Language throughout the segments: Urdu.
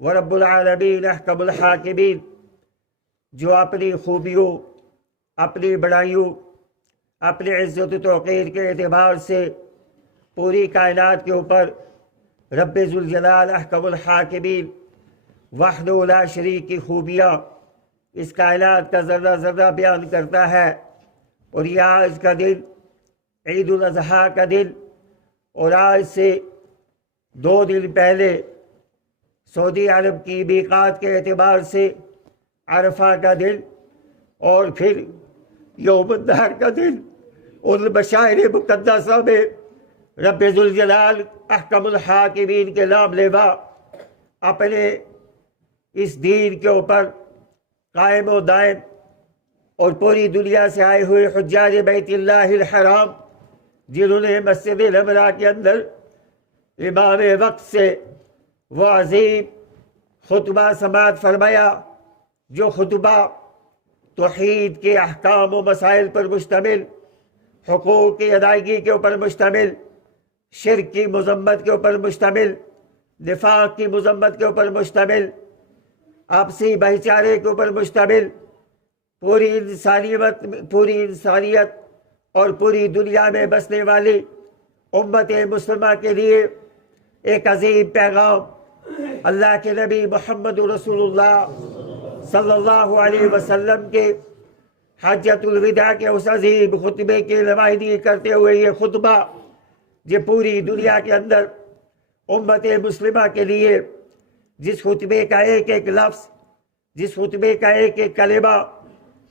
ورب العالمین احکم الحاکمین، جو اپنی خوبیوں، اپنی بڑائیوں، اپنی عزت و توقیر کے اعتبار سے پوری کائنات کے اوپر رب ذوالجلال احکم الحاکمین وحدہ لا شریک کی خوبیاں اس کائنات کا ذرہ ذرہ بیان کرتا ہے۔ اور یہ آج کا دن عید الاضحیٰ کا دن، اور آج سے 2 دن پہلے سعودی عرب کی میقات کے اعتبار سے عرفہ کا دن، اور پھر یوم النحر کا دن، ان مشاعر مقدسہ میں رب ذوالجلال احکم الحاکمین کے نام لیوا اپنے اس دین کے اوپر قائم و دائم، اور پوری دنیا سے آئے ہوئے حجاج بیت اللہ الحرام، جنہوں نے مسجد العمرہ کے اندر امام وقت سے وہ عظیم خطبہ سماعت فرمایا، جو خطبہ توحید کے احکام و مسائل پر مشتمل، حقوق کی ادائیگی کے اوپر مشتمل، شرک کی مذمت کے اوپر مشتمل، نفاق کی مذمت کے اوپر مشتمل، آپسی بھائی چارے کے اوپر مشتمل، پوری انسانیت اور پوری دنیا میں بسنے والی امت مسلمہ کے لیے ایک عظیم پیغام اللہ کے نبی محمد رسول اللہ صلی اللہ علیہ وسلم کے حجۃ الوداع کے اس عظیم خطبے کی نمائندگی کرتے ہوئے یہ خطبہ، جو پوری دنیا کے اندر امت مسلمہ کے لیے جس خطبے کا ایک ایک لفظ، جس خطبے کا ایک ایک کلمہ،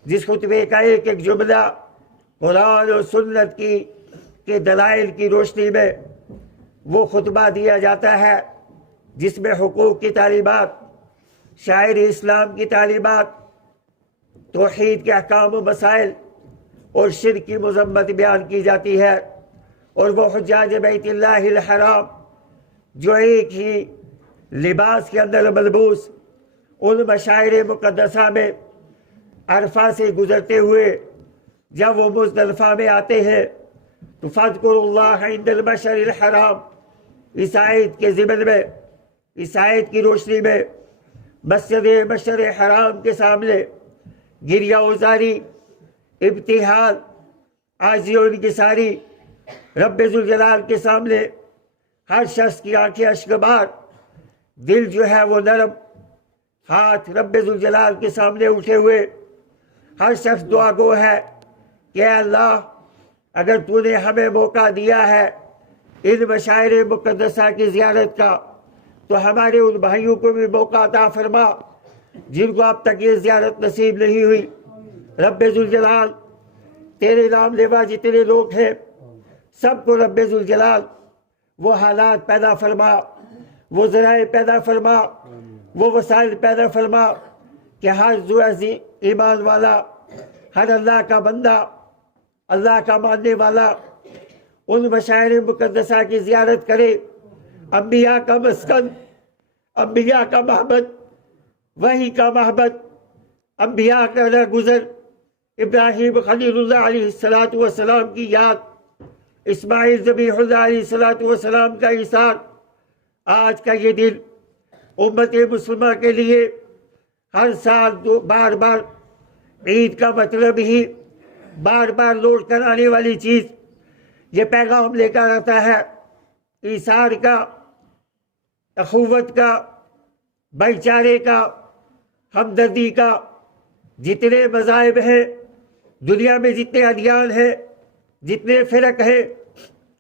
جس خطبے کا ایک ایک جملہ قرآن و سنت کے دلائل کی روشنی میں وہ خطبہ دیا جاتا ہے، جس میں حقوق کی تعلیمات، شاعر اسلام کی تعلیمات، توحید کے احکام و مسائل اور شرک کی مذمت بیان کی جاتی ہے۔ اور وہ حجاج بیت اللہ الحرام جو ایک ہی لباس کے اندر ملبوس ان مشاعر مقدسہ میں عرفہ سے گزرتے ہوئے جب وہ مزدلفہ میں آتے ہیں تو فاذکروا اللہ عند المشعر الحرام، اس آیت کے ضمن میں، اس آیت کی روشنی میں مسجد مشعر حرام کے سامنے گریہ وزاری، ابتہال، عاجزی و انکساری رب ذوالجلال کے سامنے، ہر شخص کی آنکھیں اشکبار، دل جو ہے وہ نرم، ہاتھ رب ذوالجلال کے سامنے اٹھے ہوئے، ہر شخص دعا گو ہے کہ اے اللہ، اگر تو نے ہمیں موقع دیا ہے ان مشاعر مقدسہ کی زیارت کا، تو ہمارے ان بھائیوں کو بھی موقع عطا فرما جن کو اب تک یہ زیارت نصیب نہیں ہوئی۔ رب ذوالجلال تیرے نام لیوا جتنے لوگ ہیں سب کو رب ذوالجلال وہ حالات پیدا فرما، وہ ذرائع پیدا فرما، وہ وسائل پیدا فرما کہ ہر ذو ایمان والا، ہر اللہ کا بندہ، اللہ کا ماننے والا ان مشاعر مقدسہ کی زیارت کرے۔ انبیاء کا مسکن، انبیاء کا معبد، وحی کا معبد، انبیاء کا گزر، ابراہیم خلیل اللہ علیہ السلام کی یاد، اسماعیل ذبیح اللہ علیہ السلام کا ایثار۔ آج کا یہ دن امت مسلمہ کے لیے ہر سال بار بار عید کا مطلب ہی بار بار لوٹ کر آنے والی چیز، یہ پیغام لے کر آتا ہے ایثار کا، اخوت کا، بھائی چارے کا، ہمدردی کا۔ جتنے مذاہب ہیں دنیا میں، جتنے ادیان ہیں، جتنے فرق ہیں،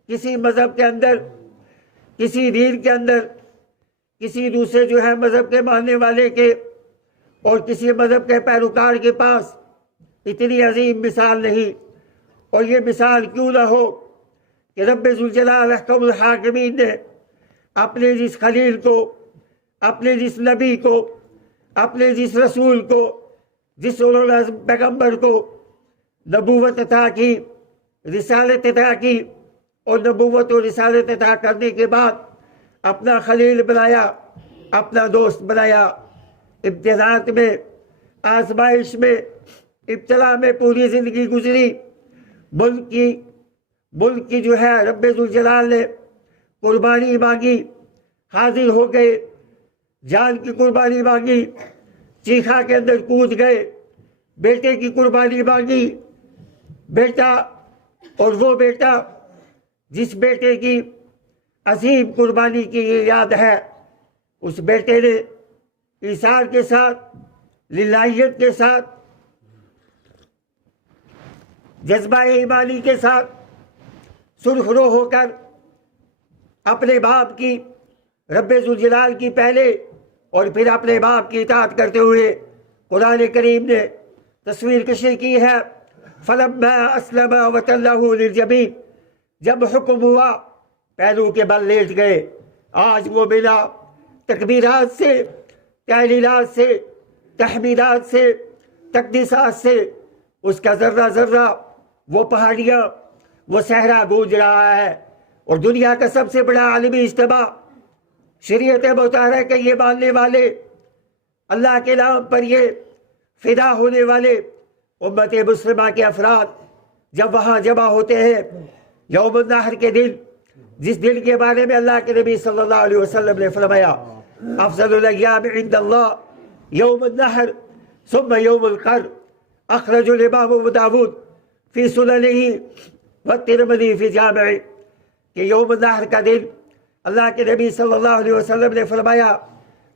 کسی مذہب کے اندر، کسی دین کے اندر، کسی دوسرے جو ہے مذہب کے ماننے والے کے اور کسی مذہب کے پیروکار کے پاس اتنی عظیم مثال نہیں۔ اور یہ مثال کیوں نہ ہو کہ رب ذوالجلال احکم الحاکمین نے اپنے جس خلیل کو، اپنے جس نبی کو، اپنے جس رسول کو، جس پیغمبر کو نبوت عطا کی، رسالت عطا کی، اور نبوت و رسالت عطا کرنے کے بعد اپنا خلیل بنایا، اپنا دوست بنایا۔ امتحانات میں، آزمائش میں، ابتلا میں پوری زندگی گزری، ملک کی جو ہے رب ذوالجلال نے قربانی مانگی، حاضر ہو گئے، جان کی قربانی مانگی، چیخا کے اندر کود گئے، بیٹے کی قربانی مانگی، بیٹا، اور وہ بیٹا جس بیٹے کی عظیم قربانی کی یہ یاد ہے، اس بیٹے نے ایثار کے ساتھ، للہیت کے ساتھ، جذبہ ایمانی کے ساتھ سرخ رو ہو کر اپنے باپ کی، رب ذوالجلال کی پہلے اور پھر اپنے باپ کی اطاعت کرتے ہوئے قرآن کریم نے تصویر کشی کی ہے۔ فلما اسلم وتلہ للجبین، جب حکم ہوا پہلو کے بل لیٹ گئے۔ آج وہ بنا تکبیرات سے، تحلیلات سے، تحمیدات سے، تقدیسات سے اس کا ذرہ ذرہ، وہ پہاڑیاں، وہ صحرا گونج رہا ہے، اور دنیا کا سب سے بڑا عالمی اجتماع، شریعت مطہرہ کے یہ ماننے والے، اللہ کے نام پر یہ فدا ہونے والے امت مسلمہ کے افراد جب وہاں جمع ہوتے ہیں یوم النحر کے دن، جس دن کے بارے میں اللہ کے نبی صلی اللہ علیہ وسلم نے فرمایا افضل الایام عند اللہ یوم النحر ثم یوم القر، اخرج الامام ابو داود فی سننہ والترمذی فی جامعہ، کہ یوم النحر کا دن اللہ کے نبی صلی اللہ علیہ وسلم نے فرمایا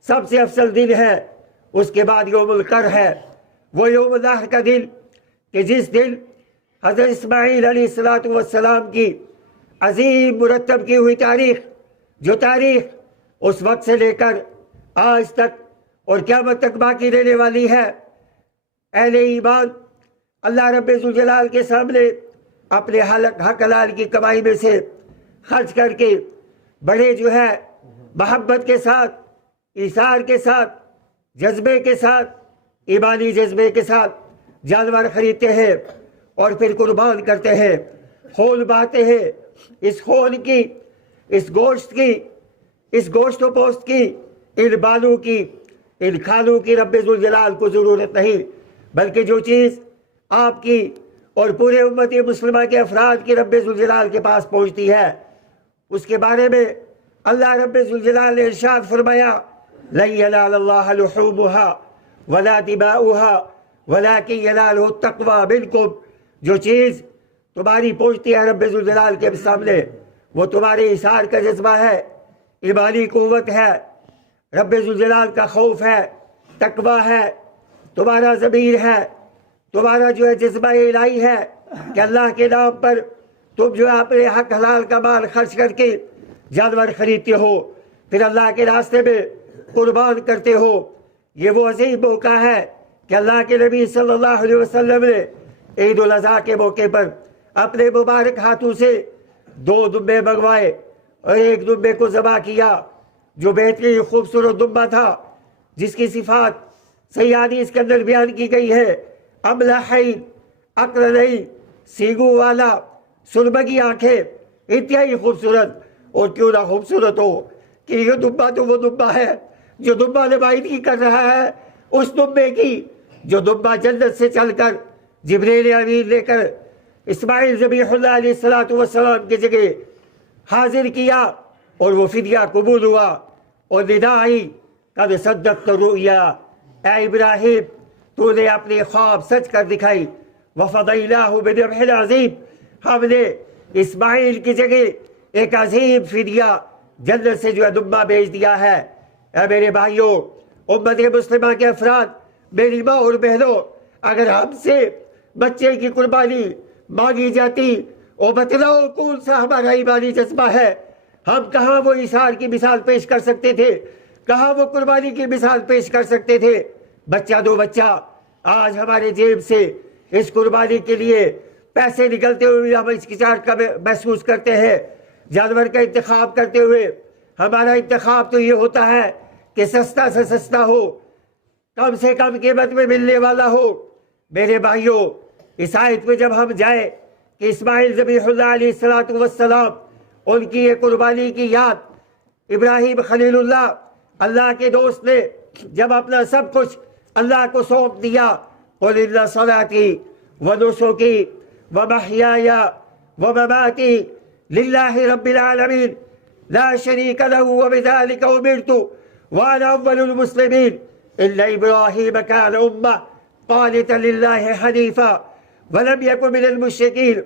سب سے افضل دن ہے، اس کے بعد یوم القر ہے۔ وہ یوم النحر کا دن کہ جس دن حضرت اسماعیل علیہ السلام کی عظیم مرتب کی ہوئی تاریخ، جو تاریخ اس وقت سے لے کر آج تک اور قیامت تک باقی رہنے والی ہے، اہل ایمان اللہ رب ذوالجلال کے سامنے اپنے حق حلال کی کمائی میں سے خرچ کر کے بڑے جو ہے محبت کے ساتھ، ایثار کے ساتھ، جذبے کے ساتھ، ایمانی جذبے کے ساتھ جانور خریدتے ہیں اور پھر قربان کرتے ہیں، خون بہاتے ہیں۔ اس خون کی، اس گوشت کی، اس گوشت و پوست کی، ان بالوں کی، ان کھالوں کی رب ذوالجلال کو ضرورت نہیں، بلکہ جو چیز آپ کی اور پورے امت مسلمہ کے افراد کی رب ذوالجلال کے پاس پہنچتی ہے، اس کے بارے میں اللہ رب ذوالجلال نے ارشاد فرمایا لن ینال اللہ لحومها ولا دماؤها ولکن ینالہ التقوی منکم، جو چیز تمہاری پہنچتی ہے رب ذوالجلال کے سامنے وہ تمہارے ایثار کا جذبہ ہے، ایمانی قوت ہے، رب ذوالجلال کا خوف ہے، تقوی ہے، تمہارا ضمیر ہے، تمہارا جو ہے جذبہ الہی ہے کہ اللہ کے نام پر تم جو ہے اپنے حق حلال کا مال خرچ کر کے جانور خریدتے ہو، پھر اللہ کے راستے میں قربان کرتے ہو۔ یہ وہ عظیم موقع ہے کہ اللہ کے نبی صلی اللہ علیہ وسلم نے عید الاضحیٰ کے موقع پر اپنے مبارک ہاتھوں سے 2 دمبے منگوائے اور ایک دمبے کو ذبح کیا، جو بہترین خوبصورت دمبا تھا، جس کی صفات صحیح حدیث کے اندر بیان کی گئی ہے، املحین، اقرنین، سینگوں والا، سرمگی آنکھیں، انتہائی خوبصورت۔ اور کیوں نہ خوبصورت ہو کہ یہ دمبا تو وہ دمبا ہے جو دمبا نمائندگی کر رہا ہے اس دمبے کی، جو دمبا جنت سے چل کر جبریل امین لے کر اسماعیل ذبیح اللہ علیہ السلام کی جگہ حاضر کیا، اور وہ فدیہ قبول ہوا، اور ندا آئی قد صدقت رؤیا، اے ابراہیم تو نے اپنے خواب سچ کر دکھائی، وفدیناہ بذبح عظیم، ہم نے اسماعیل کی جگہ ایک عظیم فدیہ جنت سے جو ہے دمبا بھیج دیا ہے۔ اے میرے بھائیوں، امت مسلمہ کے افراد، میری ماں اور بہنوں، اگر ہم سے بچے کی قربانی مانگی جاتی، اور بتلاؤ کون سا ہمارا ایمانی جذبہ ہے، ہم کہاں وہ ایثار کی مثال پیش کر سکتے تھے، کہاں وہ قربانی کی مثال پیش کر سکتے تھے؟ بچہ دو بچہ آج ہمارے جیب سے اس قربانی کے لیے پیسے نکلتے ہوئے ہم ہچکچاہٹ کا محسوس کرتے ہیں۔ جانور کا انتخاب کرتے ہوئے ہمارا انتخاب تو یہ ہوتا ہے کہ سستا سے سستا ہو، کم سے کم قیمت میں ملنے والا ہو۔ میرے بھائیوں، اس آیت میں جب ہم جائیں کہ اسماعیل ذبیح اللہ علیہ السلام، ان کی یہ قربانی کی یاد، ابراہیم خلیل اللہ، اللہ کے دوست نے جب اپنا سب کچھ اللہ کو سونپ دیا، قل ان صلاتی ونسکی ومحیای ومماتی للہ رب العالمین لا شریک لہ وبذلک امرت وأنا أول المسلمين إن إبراهيم كان أمة قانتا لله حنيفا ولم يكن من المشركين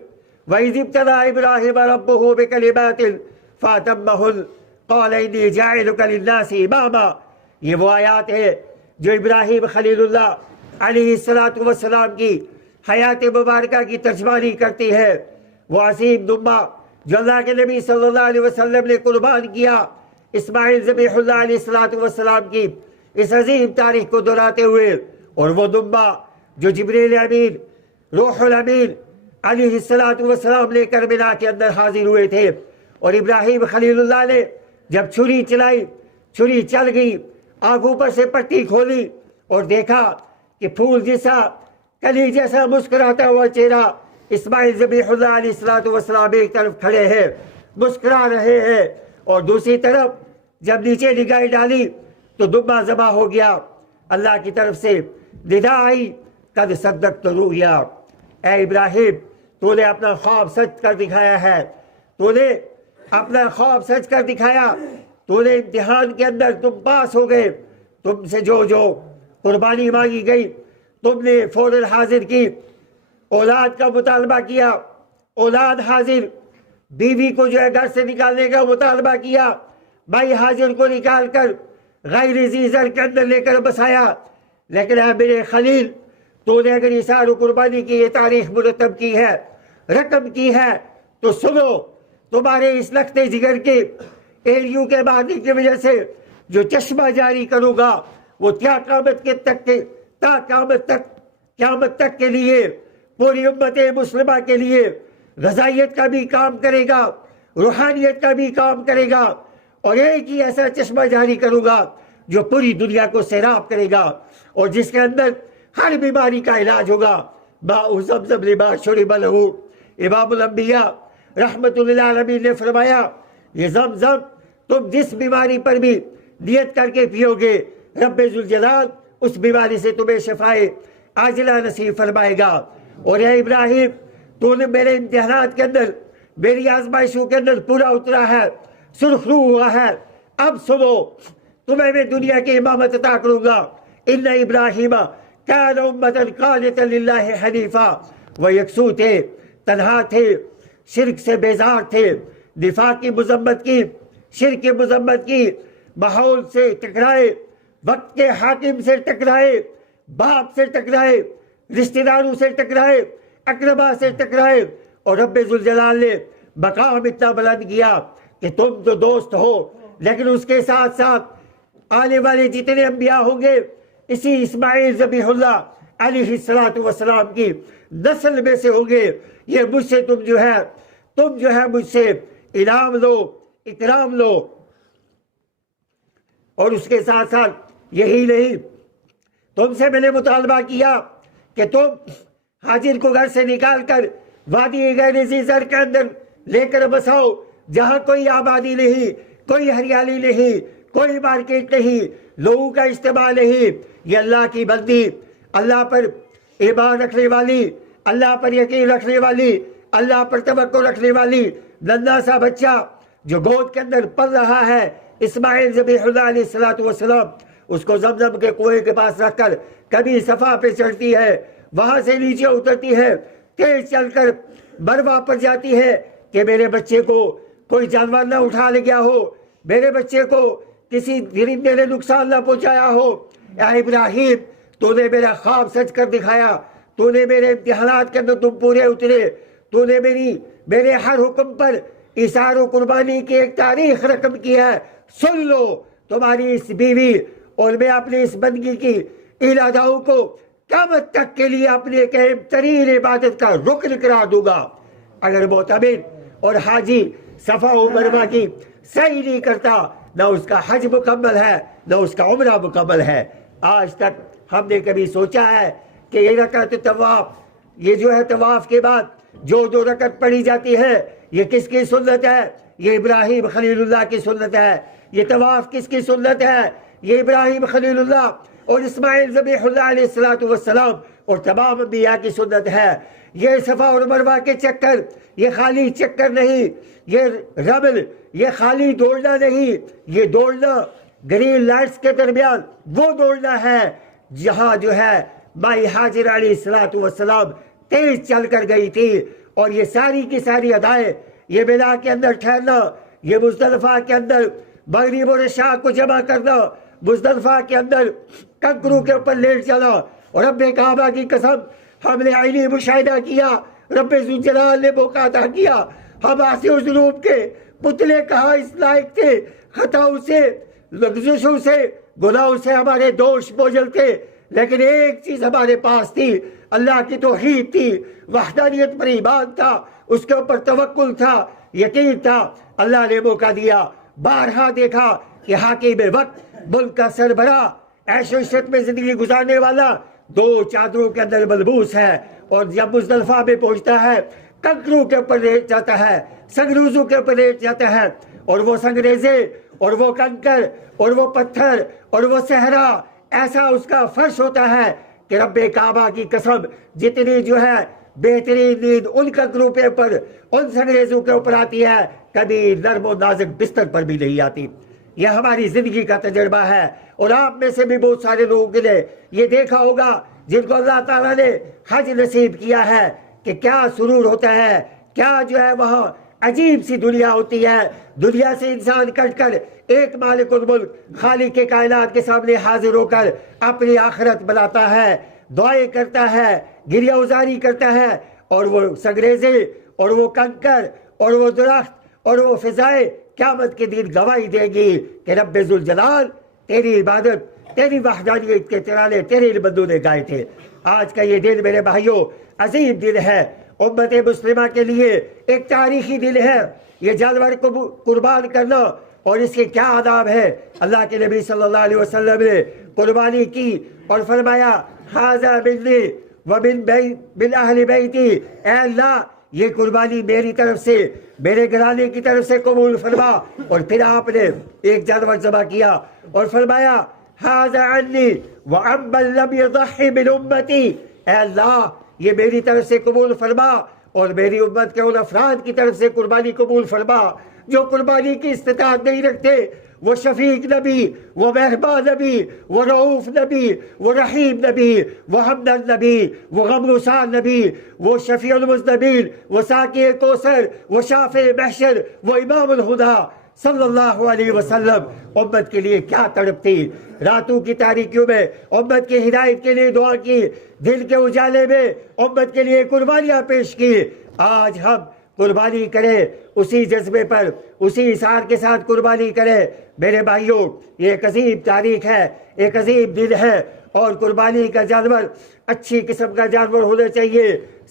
وإذ ابتلى إبراهيم ربه بكلمات فأتمهن قال إني جاعلك للناس إماما. یہ وہ آیات ہے جو ابراہیم خلیل اللہ علیہ السلام کی حیات مبارکہ کی ترجمانی کرتی ہے. وہ عظیم دمبا جو اللہ کے نبی صلی اللہ علیہ وسلم نے قربان کیا اسماعیل ذبیح اللہ علیہ السلام کی اس عظیم تاریخ کو دہراتے ہوئے، اور وہ دمبا جو جبریل امین روح الامین علیہ السلام لے کر مینا کے اندر حاضر ہوئے تھے. اور ابراہیم خلیل اللہ نے جب چھری چلائی، چھری چل گئی، آنکھوں پر سے پٹی کھولی اور دیکھا کہ پھول جیسا کلی جیسا مسکراتا ہوا چہرہ اسماعیل ذبیح اللہ علیہ السلام ایک طرف کھڑے ہیں مسکرا رہے ہیں، اور دوسری طرف جب نیچے نگاہ ڈالی تو دمبا ذبح ہو گیا. اللہ کی طرف سے ندا آئی قد صدقت رؤیا، اے ابراہیم تو نے اپنا خواب سچ کر دکھایا ہے، تو نے اپنا خواب سچ کر دکھایا، تو نے امتحان کے اندر تم پاس ہو گئے. تم سے جو قربانی مانگی گئی تم نے فوراً حاضر کی، اولاد کا مطالبہ کیا، اولاد حاضر، بیوی کو جو ہے گھر سے نکالنے کا مطالبہ کیا، بھائی حاضر کو نکال کر غیر ذی زر کے اندر لے کر بسایا. لیکن اے میرے خلیل تو نے اگر اثار و قربانی کی یہ تاریخ مرتب کی ہے، رقم کی ہے، تو سنو تمہارے اس لختے جگر کے ایریوں کے بہانے کی وجہ سے جو چشمہ جاری کروں گا وہ قیامت تک کے لیے پوری امت مسلمہ کے لیے غذائیت کا بھی کام کرے گا، روحانیت کا بھی کام کرے گا. اور ایک ہی ایسا چشمہ جاری کروں گا جو پوری دنیا کو سیراب کرے گا اور جس کے اندر ہر بیماری کا علاج ہوگا. ماء زمزم لما شرب لہ. امام الانبیاء رحمت اللہ علیہ نے فرمایا یہ زمزم تم جس بیماری پر بھی نیت کر کے پیو گے رب ذوالجلال اس بیماری سے تمہیں شفائے عاجلہ نصیب فرمائے گا. اور اے ابراہیم تو نے میرے امتحانات کے اندر میری آزمائشوں کے اندر پورا اترا ہے، سرخرو ہوا ہے. اب سنو تمہیں میں دنیا کی امامت عطا کروں گا. ان ابراہیم کان امۃ قانتا للہ حنیفا. وہ یکسو تھے، تنہا تھے، شرک سے بیزار تھے، نفاق کی مذمت کی، شرک کی مذمت کی، ماحول سے ٹکرائے، وقت کے حاکم سے ٹکرائے، باپ سے ٹکرائے، رشتہ داروں سے ٹکرائے، اقربا سے ٹکرائے. اور رب ذوالجلال نے مقام اتنا بلند کیا کہ تم تو دوست ہو، لیکن اس کے ساتھ ساتھ آنے والے جتنے انبیاء ہوں گے اسی اسماعیل ذبیح اللہ علیہ السلام کی نسل میں سے ہوں گے. یہ مجھ سے تم جو ہے مجھ سے انعام لو، اکرام لو. اور اس کے ساتھ ساتھ یہی نہیں، تم سے میں نے مطالبہ کیا کہ تم حاجر کو گھر سے نکال کر وادی غیر ذی زر کے اندر لے کر بساؤ جہاں کوئی آبادی نہیں، کوئی ہریالی نہیں، کوئی مارکیٹ نہیں، لوگوں کا اجتماع نہیں. یہ اللہ کی بندی، اللہ پر ایمان رکھنے والی، اللہ پر یقین رکھنے والی، اللہ پر توقع رکھنے والی ننھا سا بچہ جو گود کے اندر پل رہا ہے اسماعیل ذبیح اللہ علیہ السلام، اس کو زمزم کے کنویں کے پاس رکھ کر کبھی صفا پہ چڑھتی ہے، وہاں سے نیچے اترتی ہے، تیز چل کر مروا پر جاتی ہے کہ میرے بچے کو کوئی جانور نہ اٹھا لے گیا ہو، میرے بچے کو کسی درندے نے نقصان نہ پہنچایا ہو. اے ابراہیم تو نے میرا خواب سچ کر دکھایا، تو نے میرے امتحانات کے اندر تم پورے اترے، تو نے میرے ہر حکم پر اثار و قربانی کی ایک تاریخ رقم کی ہے. سن لو تمہاری اس بیوی اور میں اپنی اس بندگی کی ارادوں کو قیامت تک کے لیے اپنے ایک اہم ترین عبادت کا رکن قرار دوں گا. اگر معتمر اور حاجی صفا و مروہ کی صحیح نہیں کرتا نہ اس کا حج مکمل ہے نہ اس کا عمرہ مکمل ہے. آج تک ہم نے کبھی سوچا ہے کہ یہ رکعت طواف، یہ جو ہے طواف کے بعد جو دو رکعت پڑھی جاتی ہے یہ کس کی سنت ہے؟ یہ ابراہیم خلیل اللہ کی سنت ہے. یہ طواف کس کی سنت ہے؟ یہ ابراہیم خلیل اللہ اور اسماعیل ذبیح اللہ علیہ السلام اور تمام انبیاء کی سنت ہے. یہ صفا اور مروہ کے چکر یہ خالی چکر نہیں، یہ رمل یہ خالی دوڑنا نہیں، یہ دوڑنا گرین لائٹس کے درمیان وہ دوڑنا ہے جہاں جو ہے مائی ہاجر علیہ الصلوۃ والسلام تیز چل کر گئی تھی. اور یہ ساری کی ساری ادائیں، یہ بنا کے اندر ٹھہرنا، یہ مزدلفہ کے اندر مغرب اور عشاء کو جمع کرنا، مزدلفہ کے اندر کنکروں کے اوپر لیٹ جانا. اور رب کعبہ کی قسم ہم نے عینی مشاہدہ کیا، رب ذوالجلال نے موقع عطا کیا. ہم آسی و ذنوب کے پتلے کہاں اس لائق تھے، خطاؤں سے، لغزشوں سے، گناہوں سے ہمارے دوش بوجھل تھے، لیکن ایک چیز ہمارے پاس تھی، اللہ کی توحید تھی، وحدانیت پر ایمان تھا، اس کے اوپر توکل تھا، یقین تھا. اللہ نے موقع دیا، بارہا دیکھا کہ حاکم وقت، ملک کا سربراہ، عیش و عشرت میں زندگی گزارنے والا 2 چادروں کے اندر ملبوس ہے، اور جب مزدلفہ میں پہنچتا ہے کنکروں کے اوپر لیٹ جاتا ہے، سنگریزوں کے اوپر لیٹ جاتا ہے، اور وہ سنگریزے اور وہ کنکر اور وہ پتھر اور وہ صحرا ایسا اس کا فرش ہوتا ہے کہ رب کعبہ کی قسم جتنی جو ہے بہترین نیند ان کنکروں کے اوپر، ان سنگریزوں کے اوپر آتی ہے، کبھی نرم و نازک بستر پر بھی نہیں آتی. یہ ہماری زندگی کا تجربہ ہے. اور آپ میں سے بھی بہت سارے لوگوں نے یہ دیکھا ہوگا جن کو اللہ تعالیٰ نے حج نصیب کیا ہے کہ کیا سرور ہوتا ہے، کیا جو ہے وہاں عجیب سی دنیا ہوتی ہے. دنیا سے انسان کٹ کر ایک مالک الملک خالق کے کائنات کے سامنے حاضر ہو کر اپنی آخرت بناتا ہے، دعائیں کرتا ہے، گریہ ازاری کرتا ہے، اور وہ سنگریزے اور وہ کنکر اور وہ درخت اور وہ فضائیں قیامت کے دن گواہی دے گی کہ رب ذوالجلال تیری عبادت، تیری وحدانیت کے ترانے تیرے بندوں نے گائے تھے. آج کا یہ دن میرے بھائیوں عظیم دن ہے، امت مسلمہ کے لیے ایک تاریخی دن ہے. یہ جانور کو قربان کرنا اور اس کے کیا آداب ہے. اللہ کے نبی صلی اللہ علیہ وسلم نے قربانی کی اور فرمایا ھذا منی ومن اہل بیتی، اے اللہ یہ قربانی میری طرف سے، میرے گھرانے کی طرف سے قبول فرما. اور پھر آپ نے ایک جانور ذبح کیا اور فرمایا ھذا عنی وعمن لم یضحی من امتی، اے اللہ یہ میری طرف سے قبول فرما اور میری امت کے ان افراد کی طرف سے قربانی قبول فرما جو قربانی کی استطاعت نہیں رکھتے. وہ شفیق نبی، وہ مہربان نبی، وہ رؤوف نبی، وہ رحیم نبی، وہ حمدان نبی، وہ غمگسار نبی، وہ شفیع المذنبین، وہ ساقی کوثر، وہ شافع محشر، وہ امام الہدیٰ صلی اللہ علیہ وسلم. امت کے لیے کیا تڑپ تھی، راتوں کی تاریکیوں میں امت کی ہدایت کے لیے دعا کی، دل کے اجالے میں امت کے لیے قربانیاں پیش کی. آج ہم قربانی کریں اسی جذبے پر، اسی اثار کے ساتھ قربانی کریں. میرے بھائیوں یہ ایک عظیم تاریخ ہے، ایک عظیم دن ہے، اور قربانی کا جانور اچھی قسم کا جانور ہونا چاہیے،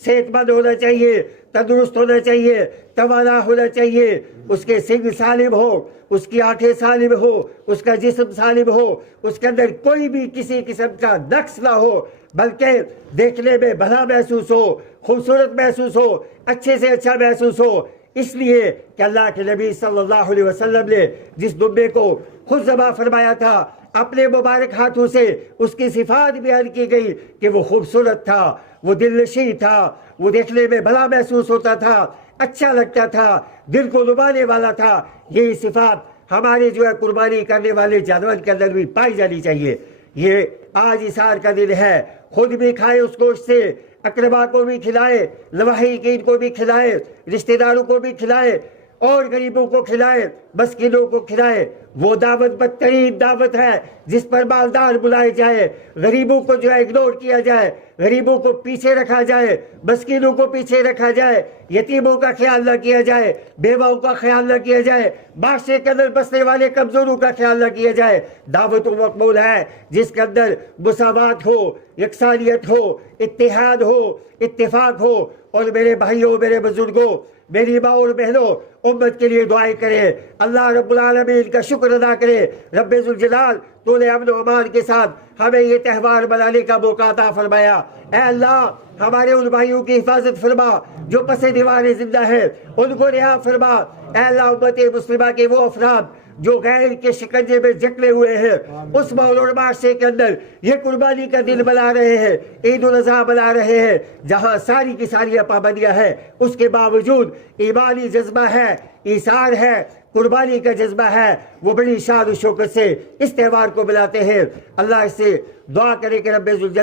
صحت مند ہونا چاہیے، تندرست ہونا چاہیے، توانا ہونا چاہیے، اس کے سنگ سالم ہو، اس کی آنکھیں سالم ہو، اس کا جسم سالم ہو، اس کے اندر کوئی بھی کسی قسم کا نقص نہ ہو، بلکہ دیکھنے میں بھلا محسوس ہو، خوبصورت محسوس ہو، اچھے سے اچھا محسوس ہو. اس لیے کہ اللہ کے نبی صلی اللہ علیہ وسلم نے جس دمبے کو خود ذبح فرمایا تھا اپنے مبارک ہاتھوں سے، اس کی صفات بیان کی گئی کہ وہ خوبصورت تھا، وہ دل نشیں تھا، وہ دیکھنے میں بھلا محسوس ہوتا تھا، اچھا لگتا تھا، دل کو لبانے والا تھا. یہی صفات ہمارے جو ہے قربانی کرنے والے جانور کے اندر بھی پائی جانی چاہیے. یہ آج اثار کا دن ہے، خود بھی کھائے اس گوشت سے، اقربا کو بھی کھلائے، لواحقین کو بھی کھلائے، رشتہ داروں کو بھی کھلائے، اور غریبوں کو کھلائے، مسکینوں کو کھلائے. وہ دعوت بدترین دعوت ہے جس پر مالدار بلائے جائے، غریبوں کو جو ہے اگنور کیا جائے، غریبوں کو پیچھے رکھا جائے، مسکینوں کو پیچھے رکھا جائے، یتیموں کا خیال نہ کیا جائے، بیواؤں کا خیال نہ کیا جائے، معاشرے کے اندر بسنے والے کمزوروں کا خیال نہ کیا جائے. دعوت و مقبول ہے جس کے اندر مساوات ہو، یکسانیت ہو، اتحاد ہو، اتفاق ہو. اور میرے بھائیوں، میرے بزرگوں، میری ماں اور بہنوں، امت کے لیے دعائیں کریں، اللہ رب العالمین کا شکر ادا کریں. رب ذوالجلال تو نے امن و امان کے ساتھ ہمیں یہ تہوار منانے کا موقع عطا فرمایا. اے اللہ ہمارے ان بھائیوں کی حفاظت فرما جو پس دیوار زندہ ہے، ان کو رہا فرما. اے اللہ امت مسلمہ کے وہ افراد جو غیر کے شکنجے میں جکڑے ہوئے ہیں، اس ماحول اور معاشرے کے اندر یہ قربانی کا دن بنا رہے ہیں، عید الاضحیٰ بنا رہے ہیں، جہاں ساری کی ساری پابندیاں ہیں، اس کے باوجود ایمانی جذبہ ہے، ایثار ہے، قربانی کا جذبہ ہے، وہ بڑی شاد و شوکت سے اس تہوار کو بلاتے ہیں۔ اللہ اس سے دعا کرے کہ رب ذوالجلال